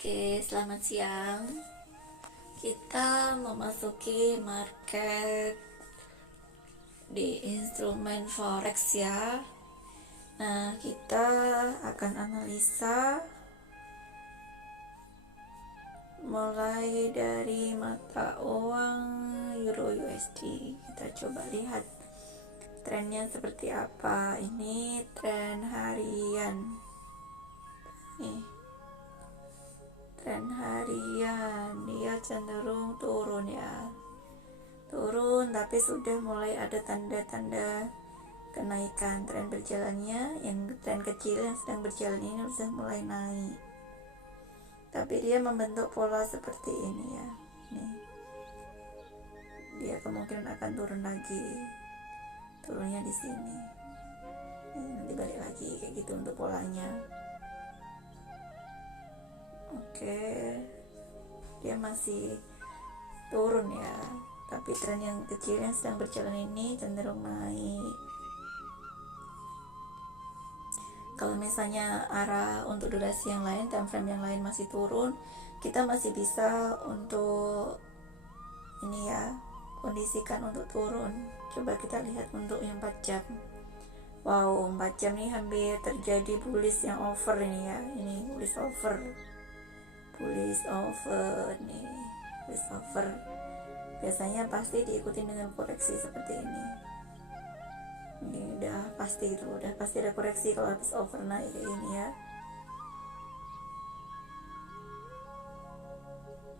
Oke, selamat siang. Kita memasuki market di instrumen forex ya. Nah, kita akan analisa mulai dari mata uang Euro USD. Kita coba lihat trennya seperti apa. Ini tren harian. Nih, tren harian dia cenderung turun ya, turun tapi sudah mulai ada tanda-tanda kenaikan. Tren berjalannya, yang tren kecil yang sedang berjalan ini sudah mulai naik, tapi dia membentuk pola seperti ini ya. Nih, dia kemungkinan akan turun lagi, turunnya di sini. Nanti balik lagi kayak gitu untuk polanya. Oke, dia masih turun ya, tapi tren yang kecil yang sedang berjalan ini cenderung naik. Kalau misalnya arah untuk durasi yang lain, time frame yang lain masih turun, kita masih bisa untuk ini ya, kondisikan untuk turun. Coba kita lihat untuk yang 4 jam. Wow, 4 jam nih hampir terjadi bullish yang over ini ya. Ini bullish over nih, bullish over. Biasanya pasti diikuti dengan koreksi seperti ini. Ini udah pasti ada koreksi kalau habis over naik kayak ini ya.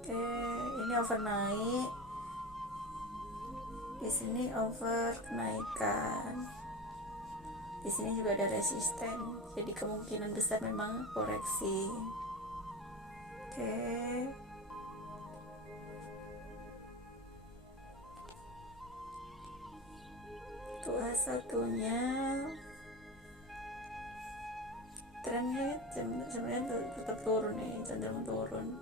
Oke, ini over naik, di sini over kenaikan, di sini juga ada resisten, jadi kemungkinan besar memang koreksi. Oke, untuk satunya trennya sebenarnya tetap turun nih, cenderung turun.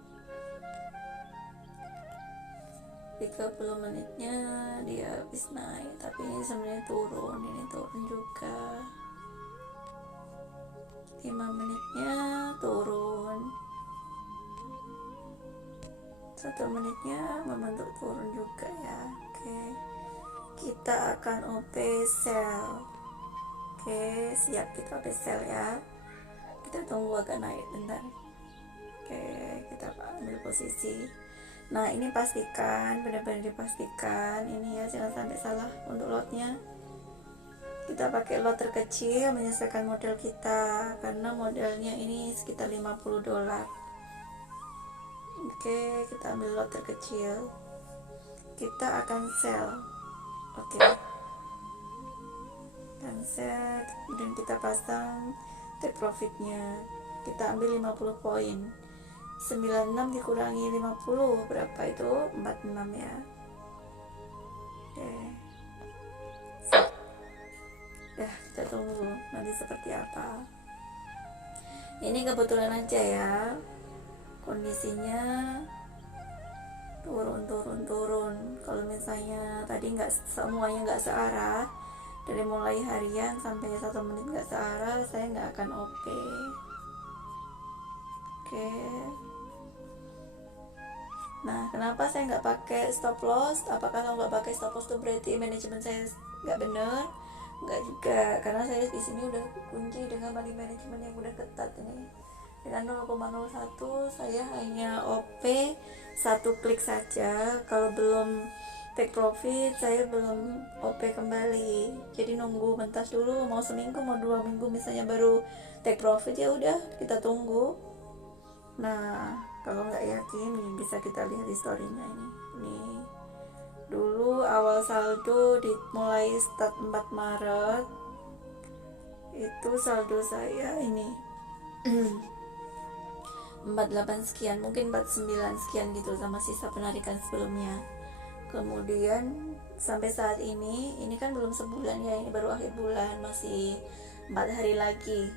30 menitnya dia habis naik, tapi ini sebenarnya turun, ini turun juga. 5 menitnya turun, 1 menitnya membentuk turun juga ya. Oke, kita akan OP sell. Oke, siap, kita OP sell ya. Kita tunggu agak naik bentar. Oke, kita ambil posisi. Nah, ini pastikan, benar-benar dipastikan ini ya, jangan sampai salah untuk lotnya. Kita pakai lot terkecil menyesuaikan model kita, karena modelnya ini sekitar $50. Oke, kita ambil lot terkecil, kita akan sell. Oke, dan sell, kemudian kita pasang take profitnya. Kita ambil 50 poin. 96 dikurangi 50 berapa itu? 46 ya. Oke, ya, kita tunggu nanti seperti apa. Ini kebetulan aja ya, kondisinya turun. Kalau misalnya tadi semuanya nggak searah, dari mulai harian sampai 1 menit nggak searah, saya nggak akan OP. Oke, nah kenapa saya nggak pakai stop loss? Apakah kalau nggak pakai stop loss itu berarti manajemen saya nggak benar? Nggak juga, karena saya di sini udah kunci dengan money management yang udah ketat ini. Dengan 0,01 saya hanya OP 1 klik saja. Kalau belum take profit saya belum OP kembali, jadi nunggu mentas dulu, mau seminggu mau 2 minggu misalnya baru take profit, ya udah kita tunggu. Nah, kalau nggak yakin bisa kita lihat historinya ini. Nih, dulu awal saldo mulai start 4 Maret itu saldo saya ini 48 sekian, mungkin 49 sekian gitu, sama sisa penarikan sebelumnya. Kemudian sampai saat ini kan belum sebulan ya, ini baru akhir bulan, masih 4 hari lagi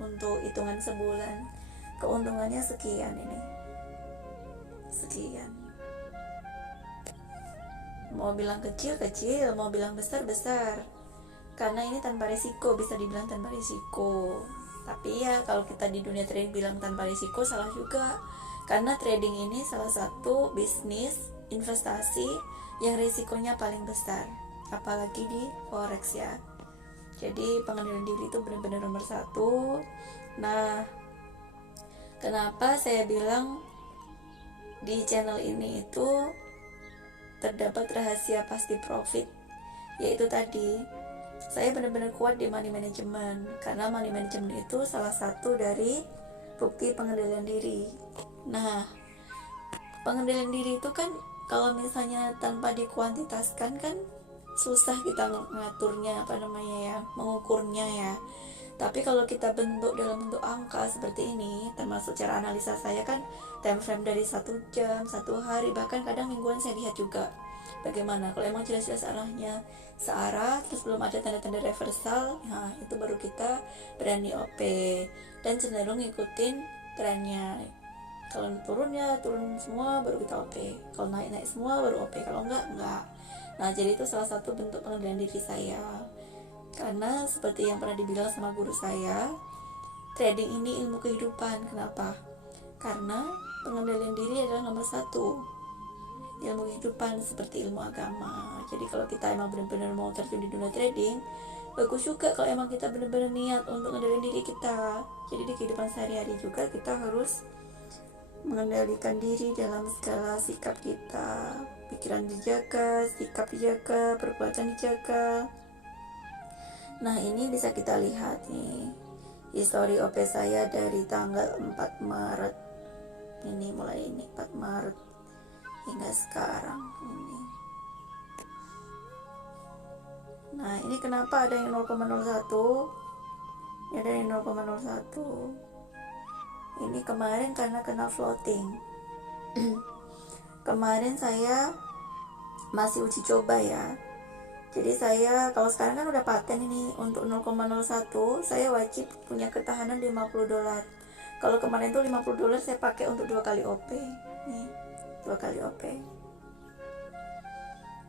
untuk hitungan sebulan. Keuntungannya sekian ini, sekian. Mau bilang kecil, mau bilang besar, karena ini tanpa risiko, bisa dibilang tanpa risiko. Tapi ya kalau kita di dunia trading bilang tanpa risiko salah juga, Karena trading ini salah satu bisnis investasi yang risikonya paling besar, apalagi di forex ya. Jadi pengendalian diri itu benar-benar nomor satu. Nah, kenapa saya bilang di channel ini itu terdapat rahasia pasti profit, yaitu tadi saya benar-benar kuat di money management, karena money management itu salah satu dari bukti pengendalian diri. Nah, pengendalian diri itu kan kalau misalnya tanpa dikuantitaskan kan susah kita ngaturnya, mengukurnya ya. Tapi kalau kita bentuk dalam bentuk angka seperti ini, termasuk cara analisa saya kan time frame dari 1 jam, 1 hari, bahkan kadang mingguan saya lihat juga bagaimana. Kalau emang jelas-jelas arahnya searah, terus belum ada tanda-tanda reversal, nah itu baru kita berani OP dan cenderung ngikutin trennya. Kalau turun semua baru kita OP, kalau naik semua baru OP, kalau enggak. Nah, jadi itu salah satu bentuk pengendalian diri saya, karena seperti yang pernah dibilang sama guru saya, trading ini ilmu kehidupan. Kenapa? Karena pengendalian diri adalah nomor satu ilmu kehidupan, seperti ilmu agama. Jadi kalau kita emang benar-benar mau terjun di dunia trading, bagus juga kalau emang kita benar-benar niat untuk mengendalikan diri kita. Jadi di kehidupan sehari-hari juga kita harus mengendalikan diri dalam segala sikap kita, pikiran dijaga, sikap dijaga, perbuatan dijaga. Nah, ini bisa kita lihat nih histori OP saya dari tanggal 4 Maret ini, mulai ini 4 Maret hingga sekarang ini. Nah, ini kenapa ada yang 0,01, ini ada yang 0,01. Ini kemarin karena kena floating. Kemarin saya masih uji coba ya. Jadi saya, kalau sekarang kan udah paten ini, untuk 0,01 saya wajib punya ketahanan $50. Kalau kemarin tuh $50 saya pakai untuk 2 kali OP. Nih, 2 kali OP.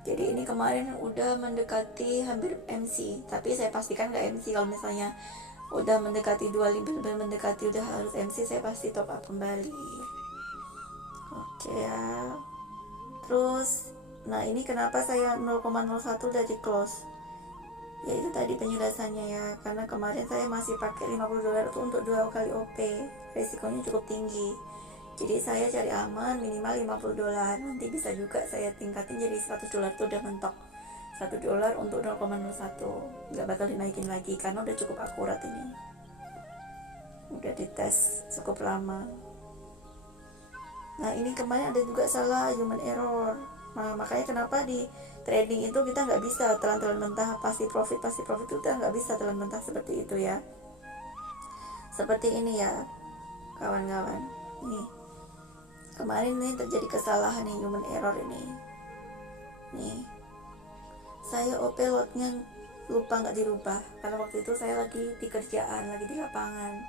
Jadi ini kemarin udah mendekati hampir MC, tapi saya pastikan gak MC. Kalau misalnya udah mendekati 25, mendekati udah harus MC, saya pasti top up kembali. Oke ya. Terus, nah ini kenapa saya 0,01 dari close, ya itu tadi penjelasannya ya, karena kemarin saya masih pakai $50 itu untuk 2 kali OP, resikonya cukup tinggi. Jadi saya cari aman minimal $50. Nanti bisa juga saya tingkatin jadi $100 itu udah mentok. $1 untuk 0,01, nggak bakal dinaikin lagi karena udah cukup akurat ini, udah dites cukup lama. Nah, ini kemarin ada juga salah, human error. Nah, makanya kenapa di trading itu kita nggak bisa telan-telan mentah pasti profit itu kita nggak bisa telan mentah seperti itu ya. Seperti ini ya kawan-kawan, nih kemarin nih terjadi kesalahan nih, human error ini. Nih saya OP lotnya lupa nggak dirubah, karena waktu itu saya lagi di kerjaan, lagi di lapangan,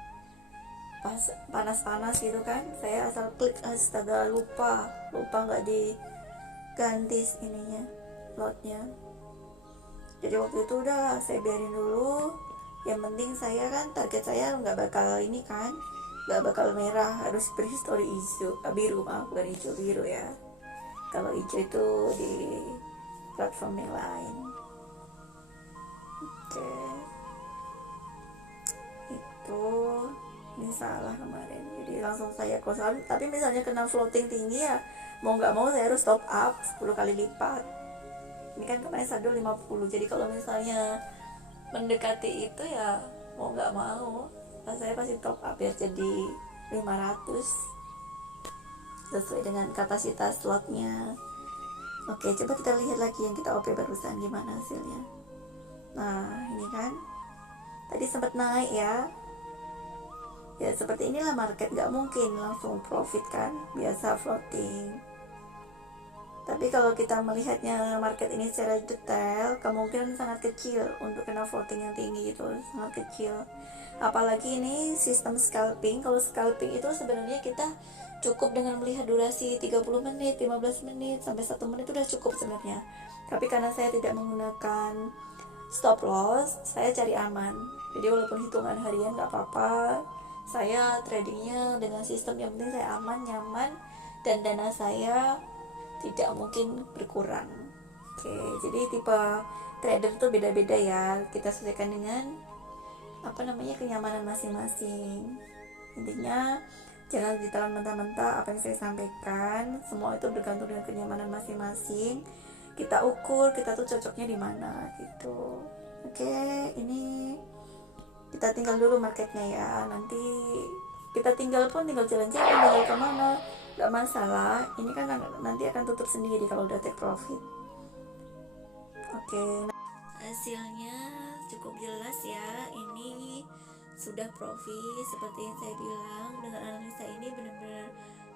pas panas-panas gitu kan, saya asal klik, astaga lupa nggak diganti ininya, lotnya. Jadi waktu itu udah saya biarin dulu, yang penting saya kan target saya nggak bakal ini kan, nggak bakal merah, harus berhistori biru, bukan hijau, biru ya. Kalau hijau itu di platform yang lain. Oke, itu ini salah kemarin, jadi langsung saya close. Tapi misalnya kena floating tinggi ya mau nggak mau saya harus top up 10 kali lipat. Ini kan kemarin saldo 50, jadi kalau misalnya mendekati itu ya mau nggak mau saya pasti top up ya, jadi 500 sesuai dengan kapasitas slotnya. Oke, coba kita lihat lagi yang kita OP barusan gimana hasilnya. Nah, ini kan tadi sempat naik ya. Ya seperti inilah market, gak mungkin langsung profit kan, biasa floating. Tapi kalau kita melihatnya market ini secara detail, kemungkinan sangat kecil untuk kena floating yang tinggi itu, sangat kecil. Apalagi ini sistem scalping. Kalau scalping itu sebenarnya kita cukup dengan melihat durasi 30 menit, 15 menit, sampai 1 menit itu udah cukup sebenarnya. Tapi karena saya tidak menggunakan stop loss, saya cari aman. Jadi walaupun hitungan harian gak apa-apa, Saya tradingnya dengan sistem yang penting saya aman, nyaman, dan dana saya tidak mungkin berkurang. Oke, jadi tipe trader tuh beda-beda ya, kita sesuaikan dengan kenyamanan masing-masing. Intinya jangan ditelan mentah-mentah apa yang saya sampaikan, semua itu bergantung dengan kenyamanan masing-masing. Kita ukur kita tuh cocoknya di mana gitu. Oke, ini kita tinggal dulu marketnya ya, nanti kita tinggal jalan-jalan, tinggal kemana nggak masalah, ini kan nanti akan tutup sendiri kalau udah take profit. Oke, hasilnya cukup jelas ya, ini sudah profit seperti yang saya bilang. Dengan analisa ini benar-benar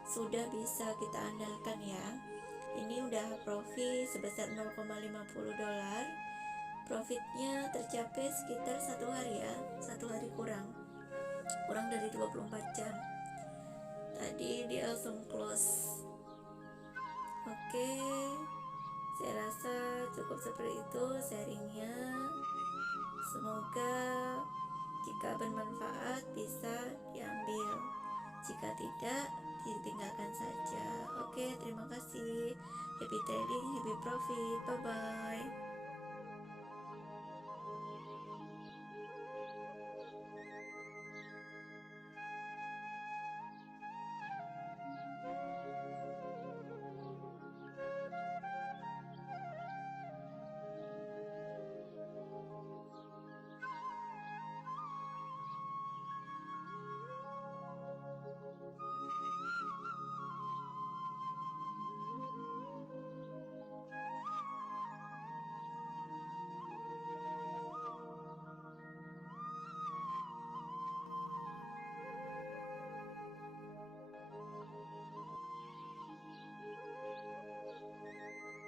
sudah bisa kita andalkan ya. Ini udah profit sebesar 0,50 dolar. Profitnya tercapai sekitar 1 hari ya, 1 hari kurang dari 24 jam. Tadi dia langsung close. Oke, saya rasa cukup seperti itu sharingnya. Semoga jika bermanfaat bisa diambil, jika tidak ditinggalkan saja. Oke, terima kasih. Happy trading, happy profit. Bye bye.